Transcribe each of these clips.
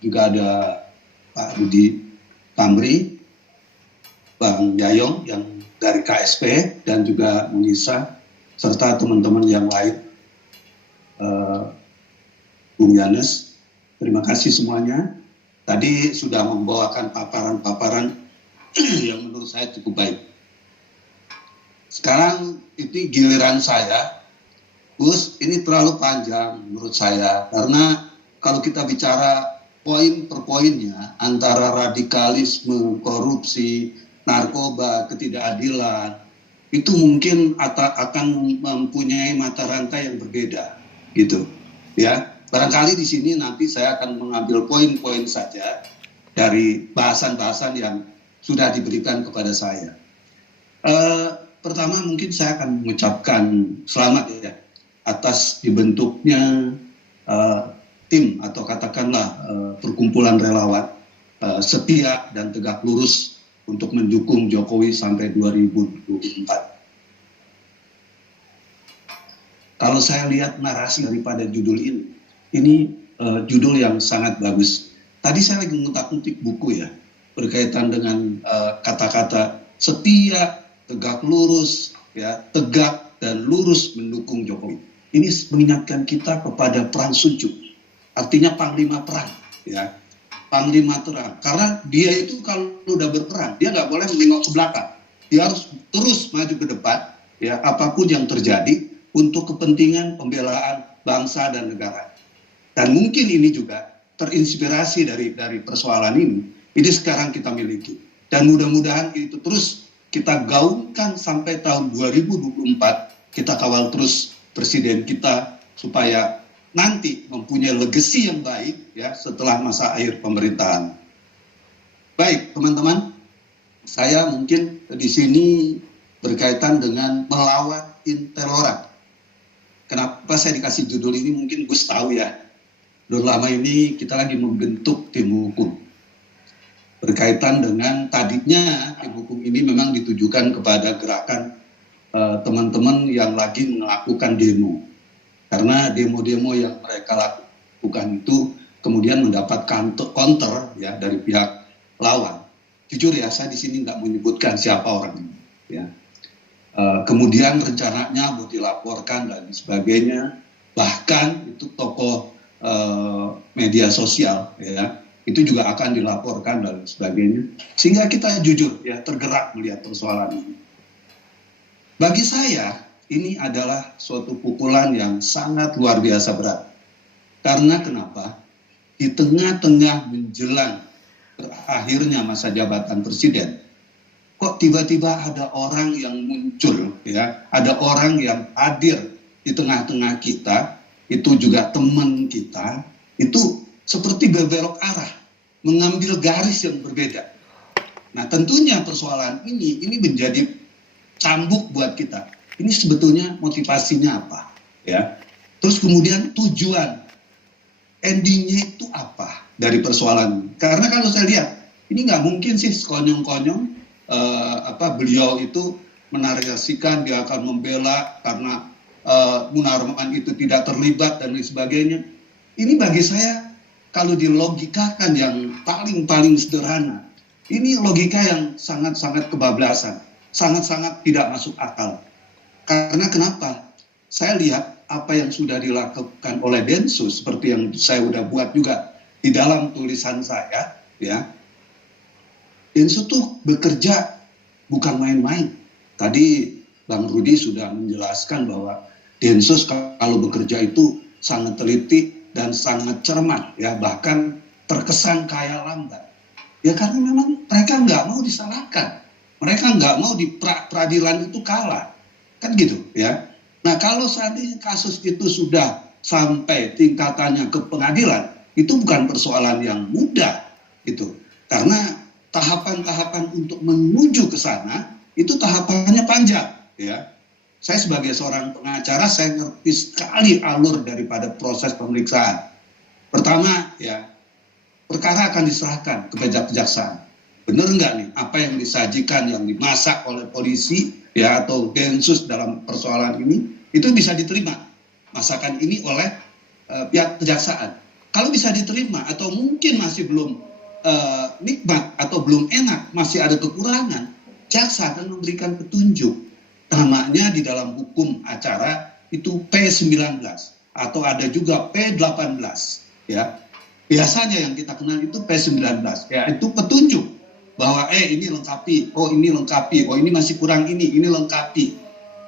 juga ada Pak Budi Tamri, Bang Yayong yang dari KSP, dan juga Munisa, serta teman-teman yang lain, Bung Yanes. Terima kasih semuanya. Tadi sudah membawakan paparan-paparan yang menurut saya cukup baik. Sekarang ini giliran saya. Gus, ini terlalu panjang menurut saya, karena kalau kita bicara poin per poinnya, antara radikalisme, korupsi, narkoba, ketidakadilan, itu mungkin akan mempunyai mata rantai yang berbeda, gitu. Ya, barangkali di sini nanti saya akan mengambil poin-poin saja dari bahasan-bahasan yang sudah diberikan kepada saya. Pertama mungkin saya akan mengucapkan selamat ya atas dibentuknya tim atau katakanlah perkumpulan relawan setia dan tegak lurus untuk mendukung Jokowi sampai 2024. Kalau saya lihat narasi daripada judul ini judul yang sangat bagus. Tadi saya lagi ngutak-ngutik buku ya, berkaitan dengan kata-kata setia, tegak lurus, ya, tegak dan lurus mendukung Jokowi. Ini mengingatkan kita kepada perang sunjuk, artinya panglima perang, ya, panglima perang. Karena dia itu kalau udah berperang, dia nggak boleh menengok ke belakang, dia harus terus maju ke depan, ya, apapun yang terjadi untuk kepentingan pembelaan bangsa dan negara. Dan mungkin ini juga terinspirasi dari persoalan ini sekarang kita miliki. Dan mudah-mudahan itu terus kita gaungkan sampai tahun 2024, kita kawal terus presiden kita supaya nanti mempunyai legasi yang baik ya setelah masa akhir pemerintahan. Baik, teman-teman, saya mungkin di sini berkaitan dengan melawan intoleran. Kenapa saya dikasih judul ini? Mungkin Gus tahu ya, udah lama ini kita lagi membentuk tim hukum. Berkaitan dengan tadinya tim hukum ini memang ditujukan kepada gerakan teman-teman yang lagi melakukan demo. Karena demo-demo yang mereka lakukan itu kemudian mendapat counter ya dari pihak lawan. Jujur ya, saya di sini nggak menyebutkan siapa orang ini. Ya. Kemudian rencananya mau dilaporkan dan sebagainya. Bahkan itu tokoh media sosial ya, itu juga akan dilaporkan dan sebagainya. Sehingga kita jujur ya tergerak melihat persoalan ini. Bagi saya ini adalah suatu pukulan yang sangat luar biasa berat. Karena kenapa? Di tengah-tengah menjelang berakhirnya masa jabatan presiden, kok tiba-tiba ada orang yang muncul, ya, ada orang yang hadir di tengah-tengah kita, itu juga teman kita, itu seperti berbelok arah, mengambil garis yang berbeda. Nah tentunya persoalan ini menjadi cambuk buat kita. Ini sebetulnya motivasinya apa, ya? Terus kemudian tujuan, endingnya itu apa dari persoalan ini? Karena kalau saya lihat, ini nggak mungkin sih sekonyong-konyong beliau itu menarasikan dia akan membela karena Munarman itu tidak terlibat dan lain sebagainya. Ini bagi saya kalau dilogikakan yang paling sederhana, ini logika yang sangat-sangat kebablasan, sangat-sangat tidak masuk akal. Karena kenapa? Saya lihat apa yang sudah dilakukan oleh Densus seperti yang saya sudah buat juga di dalam tulisan saya, ya. Densus tuh bekerja bukan main-main. Tadi Bang Rudi sudah menjelaskan bahwa Densus kalau bekerja itu sangat teliti dan sangat cermat, ya, bahkan terkesan kayak lambat. Ya karena memang mereka nggak mau disalahkan, mereka nggak mau di peradilan itu kalah, kan gitu, ya. Nah kalau saat ini kasus itu sudah sampai tingkatannya ke pengadilan, itu bukan persoalan yang mudah, gitu. Karena tahapan-tahapan untuk menuju ke sana itu tahapannya panjang, ya. Saya sebagai seorang pengacara, saya ngerti sekali alur daripada proses pemeriksaan. Pertama, ya, perkara akan diserahkan ke kejaksaan. Benar nggak nih apa yang disajikan, yang dimasak oleh polisi, ya, atau Densus dalam persoalan ini, itu bisa diterima masakan ini oleh pihak kejaksaan. Kalau bisa diterima atau mungkin masih belum nikmat atau belum enak, masih ada kekurangan, jaksa akan memberikan petunjuk. Namanya di dalam hukum acara itu P19 atau ada juga P18 ya. Biasanya yang kita kenal itu P19 ya, itu petunjuk bahwa ini lengkapi, oh ini lengkapi, oh ini masih kurang ini lengkapi.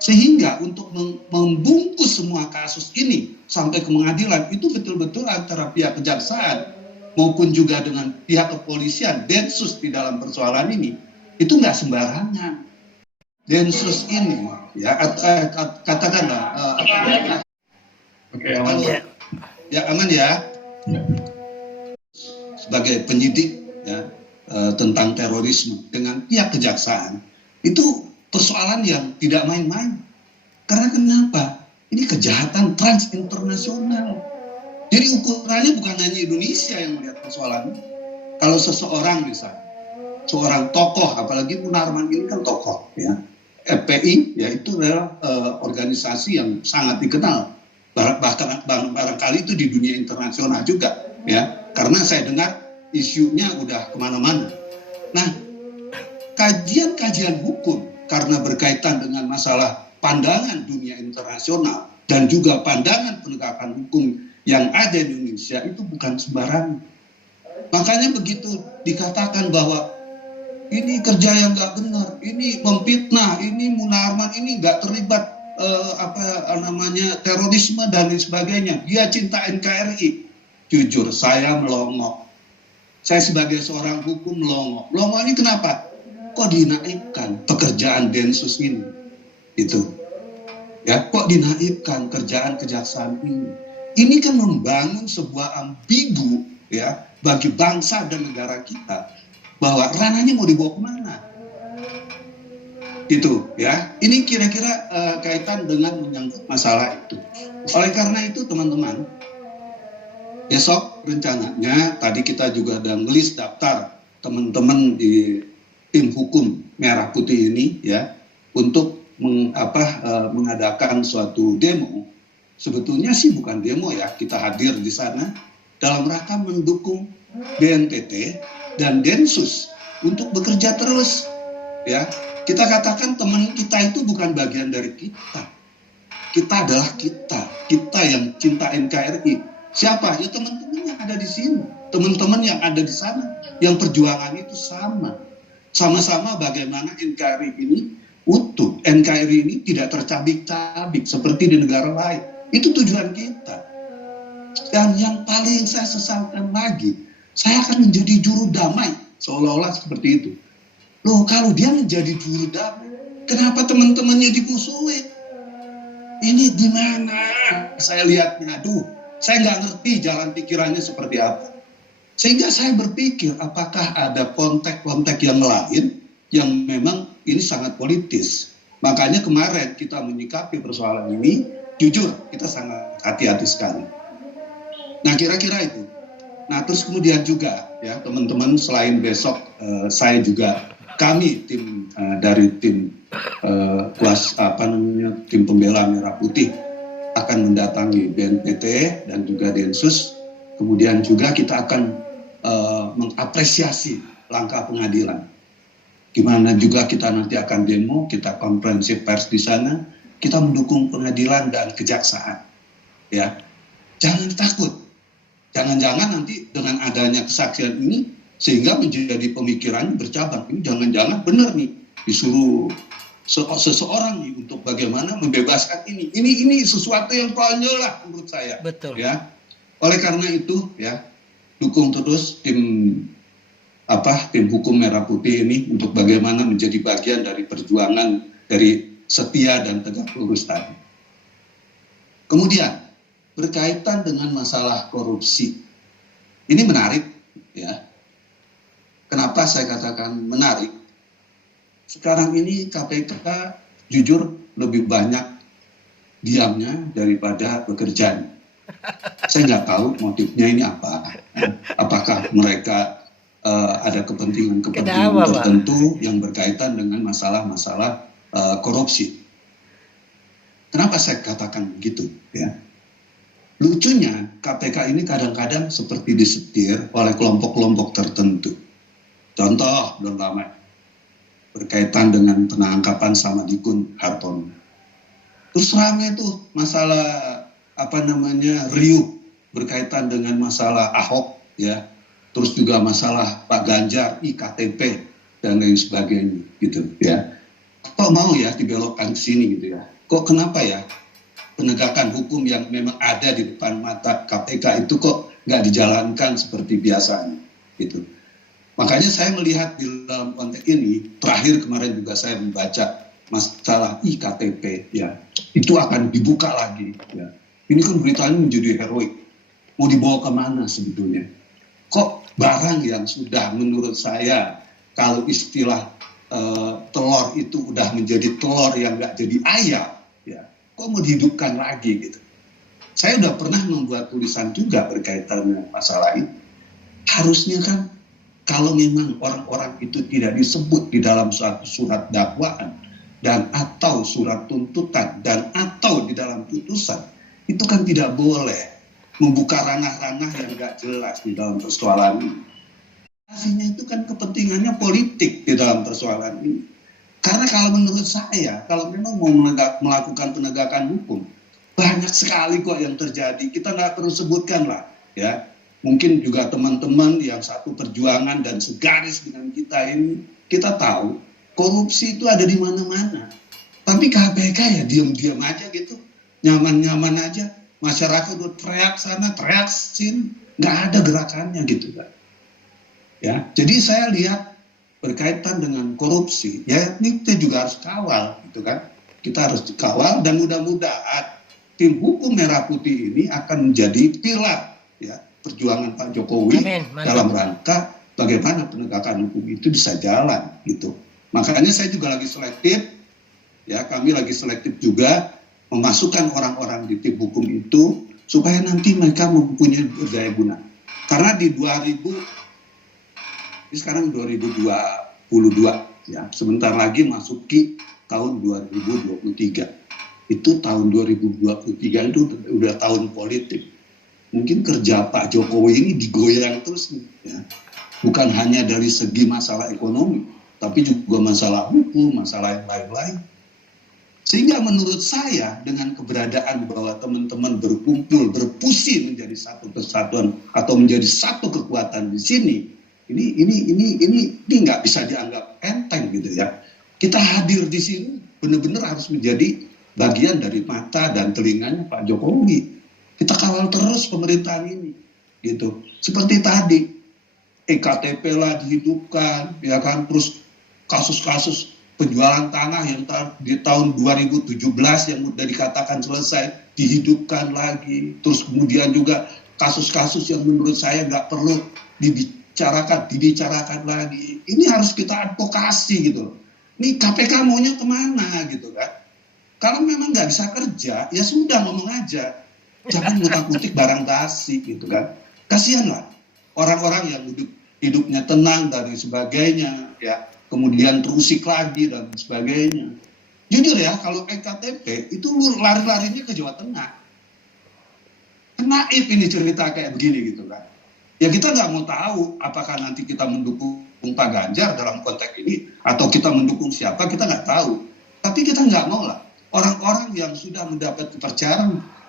Sehingga untuk membungkus semua kasus ini sampai ke pengadilan itu betul-betul antara pihak kejaksaan maupun juga dengan pihak kepolisian, Densus di dalam persoalan ini itu nggak sembarangan. Densus ini ya katakanlah aman ya sebagai penyidik ya tentang terorisme dengan pihak kejaksaan itu persoalan yang tidak main-main. Karena kenapa? Ini kejahatan transinternasional. Jadi ukurannya bukan hanya Indonesia yang melihat persoalan ini. Kalau seseorang misalnya, seorang tokoh, apalagi Munarman ini kan tokoh ya, FPI yaitu adalah organisasi yang sangat dikenal, bahkan barangkali itu di dunia internasional juga ya, karena saya dengar isunya udah kemana-mana. Nah, kajian-kajian hukum karena berkaitan dengan masalah pandangan dunia internasional dan juga pandangan penegakan hukum yang ada di Indonesia itu bukan sembarangan. Makanya begitu dikatakan bahwa ini kerja yang nggak benar, ini memfitnah, ini Munarman ini nggak terlibat terorisme dan lain sebagainya, dia cinta NKRI. Jujur saya melongo. Saya sebagai seorang hukum melongo. Melongo ini kenapa? Kok dinaikkan pekerjaan Densus ini? Itu. Ya, kok dinaikkan kerjaan kejaksaan ini? Ini kan membangun sebuah ambigu ya bagi bangsa dan negara kita bahwa ranahnya mau dibawa kemana? Itu ya. Ini kira-kira kaitan dengan menyangkut masalah itu. Oleh karena itu teman-teman, besok rencananya tadi kita juga ada ngelis daftar teman-teman di tim hukum Merah Putih ini ya untuk mengadakan suatu demo. Sebetulnya sih bukan demo ya, kita hadir di sana dalam rangka mendukung BNPT dan Densus untuk bekerja terus ya. Kita katakan teman kita itu bukan bagian dari kita. Kita adalah kita yang cinta NKRI. Siapa? Ya teman-teman yang ada di sini, teman-teman yang ada di sana, yang perjuangan itu sama. Sama-sama bagaimana NKRI ini utuh, NKRI ini tidak tercabik-cabik seperti di negara lain. Itu tujuan kita. Dan yang paling saya sesalkan lagi, saya akan menjadi juru damai, seolah-olah seperti itu. Loh, kalau dia menjadi juru damai, kenapa teman-temannya dimusuhin? Ini gimana? Saya lihatnya, saya nggak ngerti jalan pikirannya seperti apa. Sehingga saya berpikir apakah ada kontek-kontek yang lain yang memang ini sangat politis. Makanya kemarin kita menyikapi persoalan ini, jujur kita sangat hati-hati sekali. Nah kira-kira itu. Nah terus kemudian juga ya teman-teman selain besok saya juga kami tim dari tim tim pembela Merah Putih akan mendatangi BNPT dan juga Densus. Kemudian juga kita akan mengapresiasi langkah pengadilan. Gimana juga kita nanti akan demo, kita konferensi pers di sana, kita mendukung pengadilan dan kejaksaan. Ya, jangan takut. Jangan-jangan nanti dengan adanya kesaksian ini sehingga menjadi pemikiran bercabang. Ini jangan-jangan benar nih disuruh seseorang nih untuk bagaimana membebaskan ini. Ini sesuatu yang konyol lah menurut saya. Betul. Ya. Oleh karena itu ya dukung terus tim hukum Merah Putih ini untuk bagaimana menjadi bagian dari perjuangan dari setia dan tegak lurus tadi. Kemudian berkaitan dengan masalah korupsi. Ini menarik ya. Kenapa saya katakan menarik? Sekarang ini KPK jujur lebih banyak diamnya daripada bekerjanya. Saya nggak tahu motifnya ini apa. Apakah mereka ada kepentingan tertentu yang berkaitan dengan masalah-masalah korupsi. Kenapa saya katakan begitu? Ya, Lucunya KPK ini kadang-kadang seperti disetir oleh kelompok-kelompok tertentu. Contoh belum lama berkaitan dengan penangkapan Samadikun Hartono. Terus rame tuh masalah riuh berkaitan dengan masalah Ahok ya. Terus juga masalah Pak Ganjar, IKTP dan lain sebagainya gitu ya. Kok mau ya dibelokkan ke sini gitu ya. Kok kenapa ya penegakan hukum yang memang ada di depan mata KPK itu kok nggak dijalankan seperti biasanya gitu. Makanya saya melihat di dalam konteks ini, terakhir kemarin juga saya membaca masalah IKTP ya, itu akan dibuka lagi ya. Ini kan beritanya menjadi heroik, mau dibawa kemana sebetulnya? Kok barang yang sudah menurut saya kalau istilah telur itu udah menjadi telur yang nggak jadi ayam ya, kok mau dihidupkan lagi gitu. Saya udah pernah membuat tulisan juga berkaitan dengan masalah ini. Harusnya kan kalau memang orang-orang itu tidak disebut di dalam suatu surat dakwaan dan atau surat tuntutan dan atau di dalam putusan, itu kan tidak boleh membuka ranah-ranah yang nggak jelas di dalam persoalan ini. Aslinya itu kan kepentingannya politik di dalam persoalan ini. Karena kalau menurut saya, kalau memang mau melakukan penegakan hukum, banyak sekali kok yang terjadi. Kita nggak perlu sebutkan lah, ya. Mungkin juga teman-teman yang satu perjuangan dan segaris dengan kita ini, kita tahu korupsi itu ada di mana-mana. Tapi KPK ya diam-diam aja gitu, nyaman-nyaman aja. Masyarakat udah teriak sana, teriak sini, nggak ada gerakannya gitu kan. Ya, jadi saya lihat berkaitan dengan korupsi, ya ini kita juga harus kawal gitu kan. Kita harus dikawal dan mudah-mudahan tim hukum Merah Putih ini akan menjadi pilar ya perjuangan Pak Jokowi. Amin, dalam rangka bagaimana penegakan hukum itu bisa jalan gitu. Makanya saya juga lagi selektif, ya kami lagi selektif juga memasukkan orang-orang di tim hukum itu supaya nanti mereka mempunyai daya guna. Karena di sekarang 2022 ya, sebentar lagi masuki tahun 2023. Itu tahun 2023 itu udah tahun politik. Mungkin kerja Pak Jokowi ini digoyang terus nih, ya. Bukan hanya dari segi masalah ekonomi, tapi juga masalah hukum, masalah yang lain-lain. Sehingga menurut saya dengan keberadaan bahwa teman-teman berkumpul, berfusi menjadi satu kesatuan atau menjadi satu kekuatan di sini, ini nggak bisa dianggap enteng gitu ya. Kita hadir di sini benar-benar harus menjadi bagian dari mata dan telinganya Pak Jokowi. Kita kawal terus pemerintahan ini, gitu. Seperti tadi, EKTP lah dihidupkan, ya kan, terus kasus-kasus penjualan tanah yang di tahun 2017 yang sudah dikatakan selesai, dihidupkan lagi. Terus kemudian juga kasus-kasus yang menurut saya nggak perlu dibicarakan lagi. Ini harus kita advokasi gitu. Ini KPK maunya kemana gitu kan. Kalau memang nggak bisa kerja, ya sudah ngomong aja. Jangan ngutak-ngutik barang basi gitu kan. Kasihanlah orang-orang yang hidupnya tenang dan sebagainya, ya. Kemudian terusik lagi dan sebagainya. Jujur ya, kalau EKTP itu lari-larinya ke Jawa Tengah. Naif ini cerita kayak begini gitu kan. Ya kita nggak mau tahu apakah nanti kita mendukung Pak Ganjar dalam konteks ini atau kita mendukung siapa, kita nggak tahu. Tapi kita nggak mau lah orang-orang yang sudah mendapat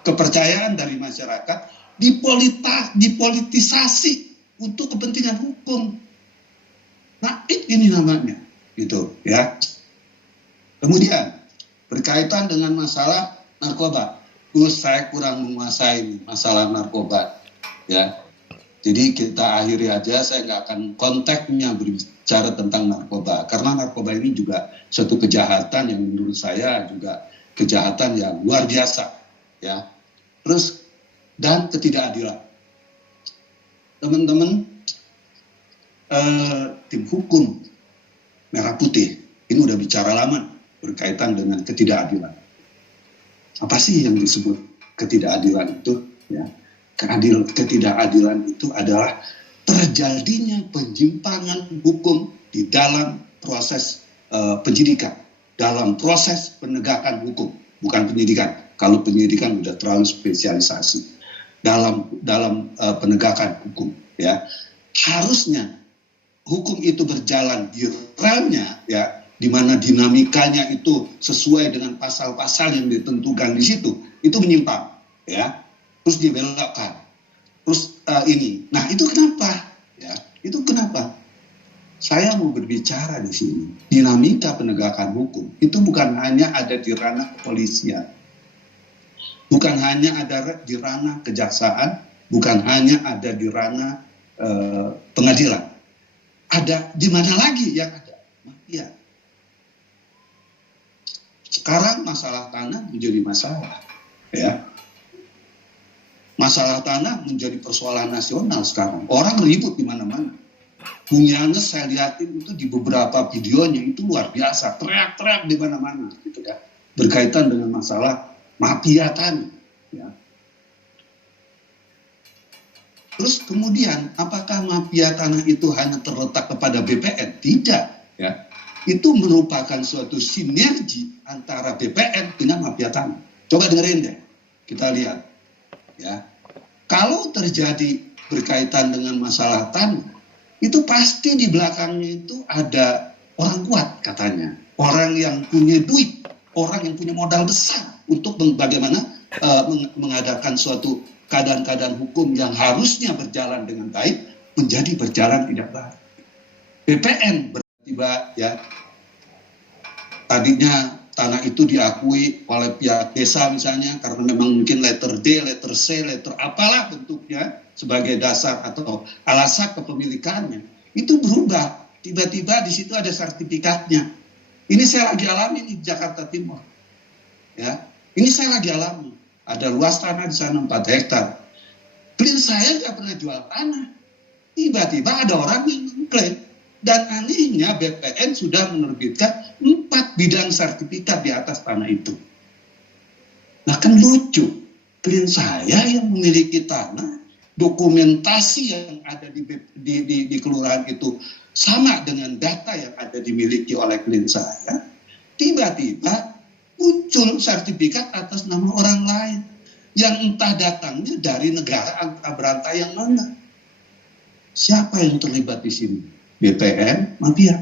kepercayaan dari masyarakat dipolitisasi untuk kepentingan hukum. Naif ini namanya, gitu ya. Kemudian berkaitan dengan masalah narkoba, saya kurang menguasai masalah narkoba, ya. Jadi kita akhiri aja, saya nggak akan konteksnya berbicara tentang narkoba, karena narkoba ini juga suatu kejahatan yang menurut saya juga kejahatan yang luar biasa, ya. Terus dan ketidakadilan, teman-teman. Tim hukum Merah Putih ini udah bicara lama berkaitan dengan ketidakadilan. Apa sih yang disebut ketidakadilan itu? Ya, ketidakadilan itu adalah terjadinya penyimpangan hukum di dalam proses penyidikan, dalam proses penegakan hukum, bukan penyidikan. Kalau penyidikan udah terlalu spesialisasi. dalam penegakan hukum, ya. Harusnya hukum itu berjalan di realnya, ya, di mana dinamikanya itu sesuai dengan pasal-pasal yang ditentukan di situ, itu menyimpang, ya, terus dibelokkan, terus ini. Nah, itu kenapa? Ya, itu kenapa? Saya mau berbicara di sini. Dinamika penegakan hukum itu bukan hanya ada di ranah kepolisian, bukan hanya ada di ranah kejaksaan, bukan hanya ada di ranah pengadilan. Ada di mana lagi yang ada? Mafia. Sekarang masalah tanah menjadi masalah, ya. Masalah tanah menjadi persoalan nasional sekarang. Orang ribut di mana-mana. Bung Yannes saya lihatin itu di beberapa videonya itu luar biasa, teriak-teriak di mana-mana, gitu ya. Berkaitan dengan masalah mafia tanah, ya. Terus kemudian, apakah mafia tanah itu hanya terletak kepada BPN? Tidak, ya. Itu merupakan suatu sinergi antara BPN dengan mafia tanah. Coba dengerin deh, kita lihat, ya. Kalau terjadi berkaitan dengan masalah tanah, itu pasti di belakangnya itu ada orang kuat katanya, orang yang punya duit, orang yang punya modal besar untuk bagaimana mengadakan suatu keadaan-keadaan hukum yang harusnya berjalan dengan baik menjadi berjalan tidak baik. BPN tiba, ya, tadinya tanah itu diakui oleh pihak desa misalnya karena memang mungkin letter D, letter C, letter apalah bentuknya sebagai dasar atau alasan kepemilikannya, itu berubah. Tiba-tiba di situ ada sertifikatnya. Ini saya lagi alami di Jakarta Timur, ya. Ini saya lagi alami. Ada luas tanah di sana 4 hektar. Klien saya nggak pernah jual tanah. Tiba-tiba ada orang yang mengklaim. Dan anehnya BPN sudah menerbitkan 4 bidang sertifikat di atas tanah itu. Nah, kan lucu. Klien saya yang memiliki tanah, dokumentasi yang ada di kelurahan itu sama dengan data yang ada dimiliki oleh klien saya. Tiba-tiba muncul sertifikat atas nama orang lain yang entah datangnya dari negara berantai yang mana. Siapa yang terlibat di sini? BPN, mafia.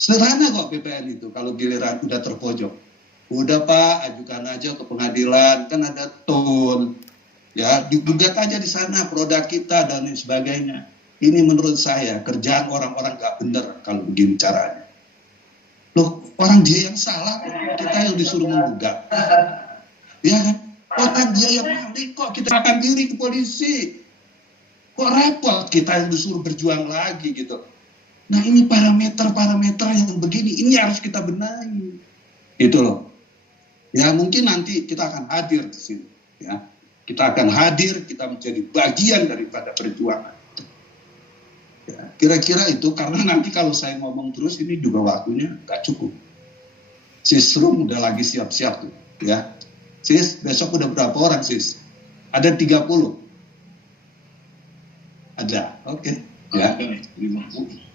Sederhana kok BPN itu kalau giliran udah terpojok. Udah Pak, ajukan aja ke pengadilan, kan ada tun. Ya, digugat aja di sana produk kita dan lain sebagainya. Ini menurut saya kerjaan orang-orang gak bener kalau begini caranya. Loh, orang dia yang salah, kita yang disuruh menggugat. Ya kan? Orang dia yang maling kok kita akan diri ke polisi. Kok repot kita yang disuruh berjuang lagi gitu. Nah, ini parameter-parameter yang begini, ini harus kita benahi. Itu loh. Ya, mungkin nanti kita akan hadir di sini, ya. Kita akan hadir, kita menjadi bagian daripada perjuangan. Ya, kira-kira itu, karena nanti kalau saya ngomong terus ini juga waktunya nggak cukup. Sis Rum udah lagi siap-siap tuh, ya. Sis, besok udah berapa orang, Sis? Ada 30. Ada, oke. Ya. 50.